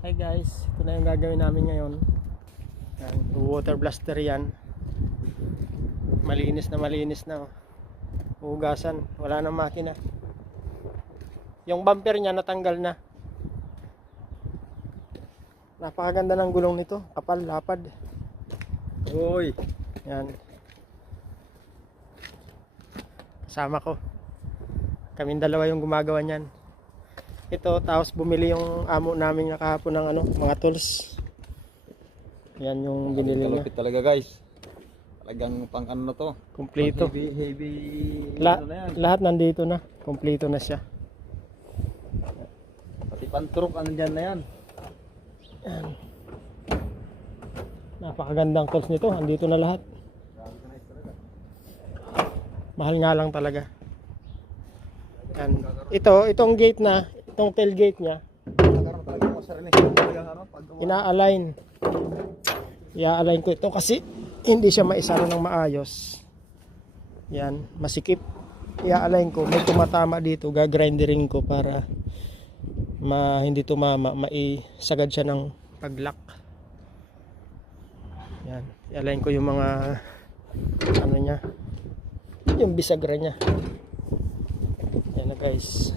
Hi guys, ito na yung gagawin namin ngayon. Yan, water blaster yan. Malinis na oh. Hugasan, wala nang makina. Yung bumper niya natanggal na. Napakaganda ng gulong nito, kapal, lapad. Uy, Yan. Kasama ko. Kaming dalawa yung gumagawa niyan. Ito, tapos bumili yung amo namin kahapon ng mga tools. Yan yung binili niya. kalupit talaga guys. Talagang pang ano na to. Kompleto. Heavy La ano na yan. lahat nandito na. Kompleto na siya. Pati pantruk ano dyan na yan. Yan. Napakagandang tools nito. Andito na lahat. Mahal nga lang talaga. Yan. Itong gate na, itong tailgate niya, Nagkaroon talaga mo sarili. Talagang ano, pag ina-align. I-align ko ito kasi hindi siya maisara ng maayos. Yan, masikip. I-align ko, may tumatama dito, gagrinderin ko para hindi tumama, maisagad siya ng pag-lock. Yan, i-align ko yung mga ano niya, yung bisagra niya. Yan na guys.